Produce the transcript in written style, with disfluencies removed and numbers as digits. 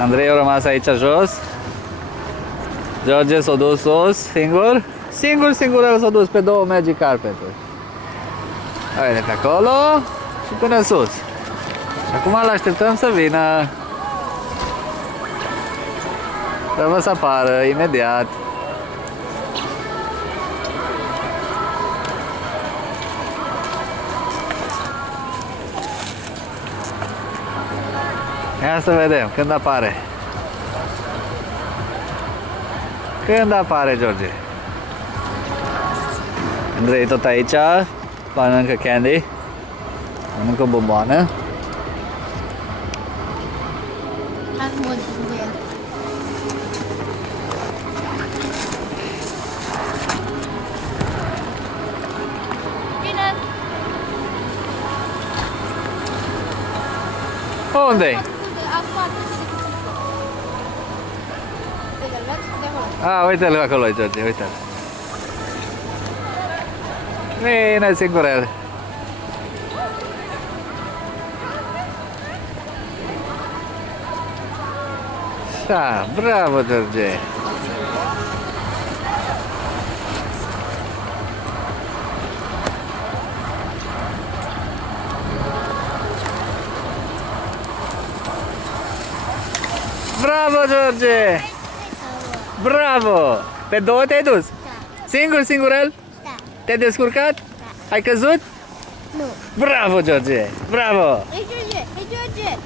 Andrei a rămas aici jos. George s-a dus sus, singur. Singur el s-a dus pe 2 Magic Carpet-uri. Uite pe acolo și până sus. Și acum îl așteptăm să vină. Trebuie să apară imediat. Ia să vedem când apare. Când apare George? Andrei tot aici, mănâncă candy, mănâncă bomboană. Am mult de el. Bine! Unde-i? Uite-l acolo, George, uite-l. Vine singurel. Așa, bravo, George. Bravo, George! Bravo! Pe 2 te-ai dus? Da. Singurel? Da. Te-ai descurcat? Da. Ai căzut? Nu. Bravo, George! Bravo! Hei, George! Hei, George!